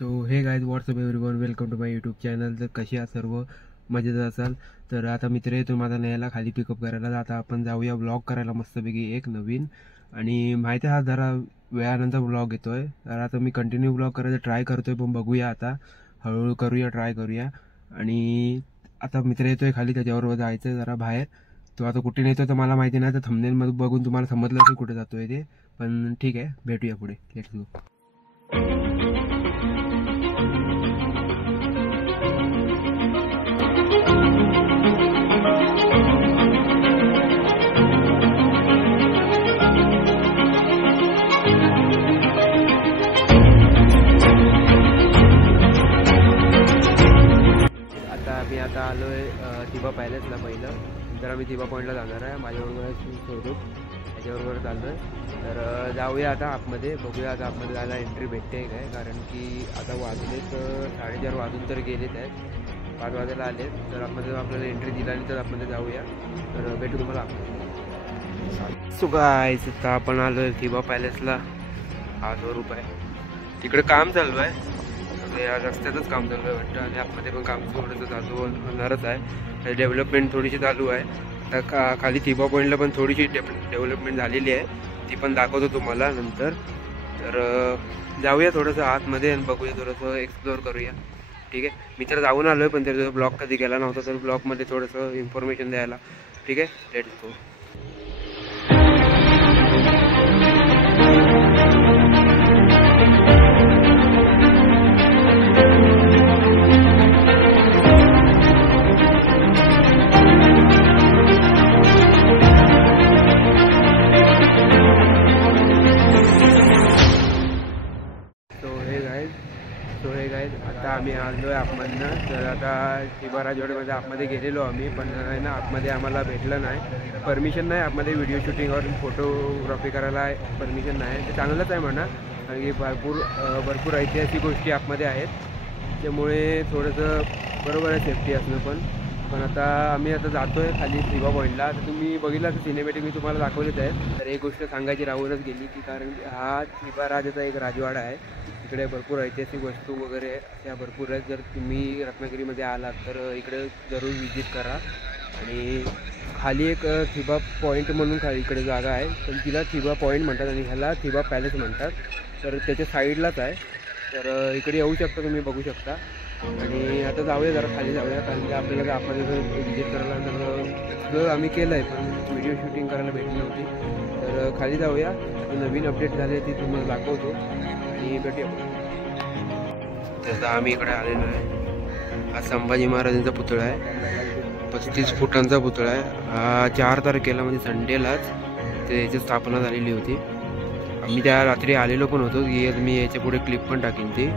So hey guys what's up everyone, welcome to my YouTube channel. तर कशी आहात सर्व, मजेत असाल तर आता मित्र येतो माझा न्यायला खाली पिकअप करायला. आता आपण जाऊया ब्लॉग करायला मस्तपैकी एक नवीन. आणि माहिती आहे हा जरा वेळानंतर ब्लॉग येतोय, तर आता मी कंटिन्यू ब्लॉग करायचा ट्राय करतोय, पण बघूया आता हळूहळू करूया, ट्राय करूया. आणि आता मित्र येतोय खाली, त्याच्याबरोबर जायचं जरा बाहेर. तो आता कुठे नेतो तर मला माहिती नाही, तर थंबनेलमध्ये बघून तुम्हाला समजलं असेल कुठे जातोय ते, पण ठीक आहे, भेटूया पुढे. Let's go. मी आता आलोय थिबा पॅलेसला पहिलं, तर आम्ही थिबा पॉईंटला जाणार आहे. माझ्याबरोबर स्वरूप, त्याच्याबरोबर चाललोय. तर जाऊया आता आतमध्ये, बघूया आता आतमध्ये जायला एंट्री भेटते काय, कारण की आता वाजलेत 4:30 वाजून तर गेलेत आहेत, 5 वाजायला आलेत. तर आतमध्ये आपल्याला एंट्री दिला नाही तर आतमध्ये जाऊया. तर भेटू तुम्हाला आतमध्ये. सो गाईस, आता आपण आलोय थिबा पॅलेसला. हा स्वरूप आहे, तिकडे काम चालू आहे, या रस्त्यातच काम चालू आहे वाटतं, आणि आतमध्ये पण काम थोडंसं चालू होणारच आहे. डेव्हलपमेंट थोडीशी चालू आहे. आता खाली थिबा पॉईंटला पण थोडीशी डेव्हलपमेंट झालेली आहे, ती पण दाखवतो तुम्हाला नंतर. तर जाऊया थोडंसं आतमध्ये आणि बघूया, थोडंसं एक्सप्लोअर करूया. ठीक आहे, मी तर जाऊन आलो आहे, पण त्याचा ब्लॉग कधी केला नव्हता, तर ब्लॉगमध्ये थोडंसं इन्फॉर्मेशन द्यायला. ठीक आहे, लेट्स गो. आता आम्ही आलो आहे आतमधनं. तर आता थिबा राजवाड्यामध्ये आतमध्ये गेलेलो आम्ही, पण आहे ना आतमध्ये आम्हाला भेटलं नाही, परमिशन नाही आतमध्ये व्हिडिओ शूटिंगवर फोटोग्राफी करायला परमिशन नाही. ते चांगलंच आहे म्हणा, कारण की भरपूर ऐतिहासिक गोष्टी आतमध्ये आहेत, त्यामुळे थोडंसं बरोबर आहे सेफ्टी असणं. पण आता आम्ही आता जातो आहे खाली थिबा पॉईंटला. आता तुम्ही बघितलं तर सिनेमॅटिक मी तुम्हाला दाखवलेच आहे. तर एक गोष्ट सांगायची राहूनच गेली, की कारण हा थिबा राजाचा एक राजवाडा आहे. इकडे भरपूर ऐतिहासिक वस्तू वगैरे अशा भरपूर आहेत. जर तुम्ही रत्नागिरीमध्ये आलात तर इकडे जरूर विजिट करा. आणि खाली एक थिबा पॉईंट म्हणून इकडे जागा आहे, पण तिला थिबा पॉईंट म्हणतात आणि ह्याला थिबा पॅलेस म्हणतात. तर त्याच्या साईडलाच आहे, तर इकडे येऊ शकता तुम्ही, बघू शकता. आणि आता जाऊया जरा खाली जाऊया, कारण की आपल्याला आपण विजिट करायला तर आम्ही केलं आहे, पण व्हिडिओ शूटिंग करायला भेटली नव्हती. तर खाली जाऊया, नवीन अपडेट झाले ती तुम्हाला दाखवतो आणि भेटूया. तर आम्ही इकडे आलेलो आहे. हा संभाजी महाराजांचा पुतळा आहे, 35 फुटांचा पुतळा आहे. हा 4 तारखेला म्हणजे संडेलाच त्याची स्थापना झालेली होती. आम्ही त्या रात्री आलेलो पण होतो, की मी याच्या पुढे क्लिप पण टाकीन ती.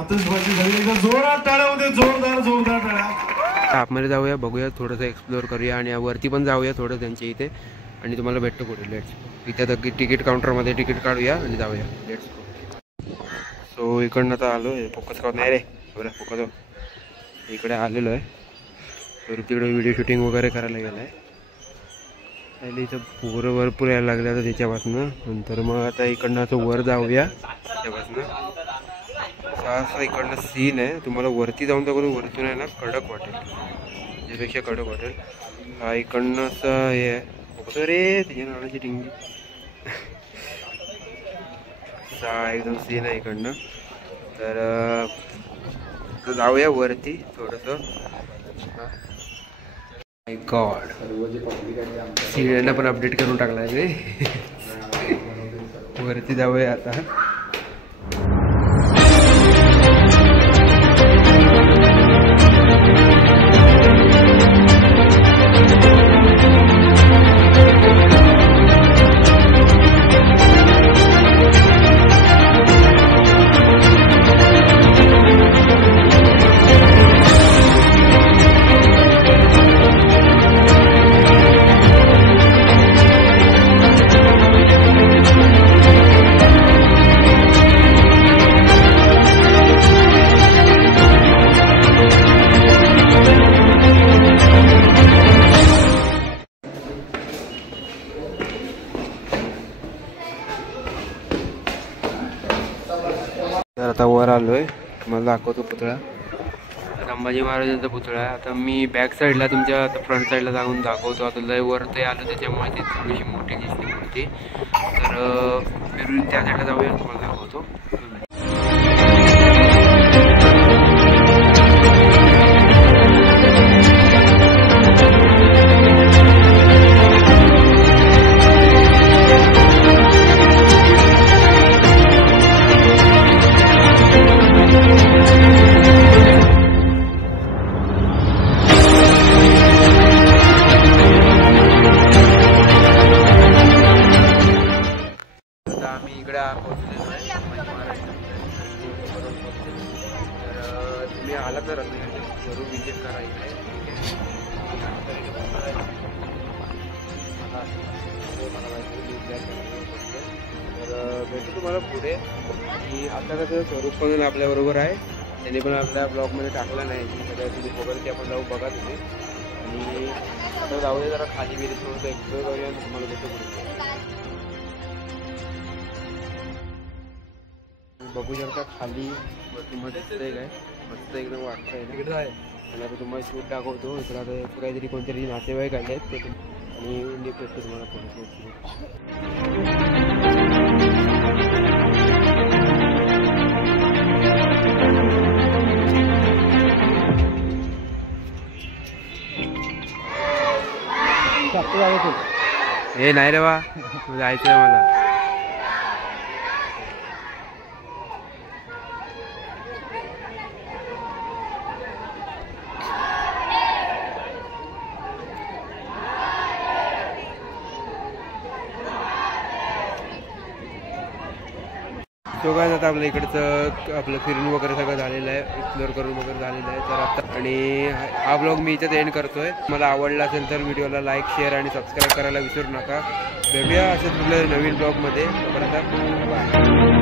आतषबाजी झाली, एकदा जोरात टाळ्या होते, जोरदार जोरदार टाळ्या. आतमध्ये जाऊया, बघूया, थोडंसं एक्सप्लोअर करूया आणि वरती पण जाऊया थोडं त्यांच्या इथे आणि तुम्हाला भेटतो पुढे. लेट्स इथे तर तिकीट काउंटरमध्ये तिकीट काढूया आणि जाऊया. लेट्स सो इकडनं आता आलो आहे. फोकस करत नाही रे, बरं फोकस इकडे आलेलो आहे. तर तिकडे व्हिडिओ शूटिंग वगैरे करायला गेलं आहे. पहिले इथं पोरं भरपूर यायला लागलं आता त्याच्यापासनं. नंतर मग आता इकडनं असं वर जाऊया त्यापासनं. असं इकडनं सीन आहे. तुम्हाला वरती जाऊन तर करून वरतून आहे ना कडक वाटेल, त्याच्यापेक्षा कडक वाटेल. हा इकडनं असं हे आहे. बघतो रे त्याच्या नावाची टिंगी. असा एकदम सीन आहे इकडनं. तर जाऊया वरती थोडंसं. माय गॉड, सीडीनं पण अपडेट करून टाकला रे. वरती जाऊया आता. तर आता वर आलोय, तुम्हाला दाखवतो पुतळा. संभाजी महाराजांचा पुतळा आहे. आता मी बॅक साईडला तुमच्या फ्रंट साईडला जाऊन दाखवतो. आता लय वर ते आलं त्याच्यामुळे ती थोडीशी मोठी दिसते मूर्ती. तर फिरून त्या साईडला जाऊया, तुम्हाला दाखवतो. आम्ही इकडे पोहोचलेलो आहे संभाजी महाराष्ट्र. तर तुम्ही आला तर जरूर विजिट करा इकडे. तर भेटू तुम्हाला पुढे. आणि आता कसं स्वरूप पण आपल्याबरोबर आहे, त्याने पण आपल्या ब्लॉगमध्ये टाकला नाही की सगळं तुम्ही वगैरे ते आपण जाऊ बघा तुम्ही. आणि आता जाऊया जरा खाली गेली थोडंसं एक्सप्लोर करूया, तुम्हाला भेटू पुढे. बघू शकता खाली मस्त आहे, काय मस्त एकदम वाटतं आहे. तिकडे आहे आणि आता तुम्हाला शूट दाखवतो. इकडं आता काहीतरी कोणतरी नातेवाईक आले आहेत ते, आणि भेटतो तुम्हाला पुढे. हे नाही रे बा, जायचं आहे मला. तो काय आता आपल्या इकडचं आपलं फिरून वगैरे सगळं झालेलं आहे, एक्सप्लोअर करून वगैरे झालेलं आहे. तर आता आणि हा ब्लॉग मी इथेच एंड करतोय. मला आवडला असेल तर व्हिडिओला लाईक, शेअर आणि सबस्क्राईब करायला विसरू नका. भेटूया असंच कुठल्या नवीन ब्लॉगमध्ये. बाय.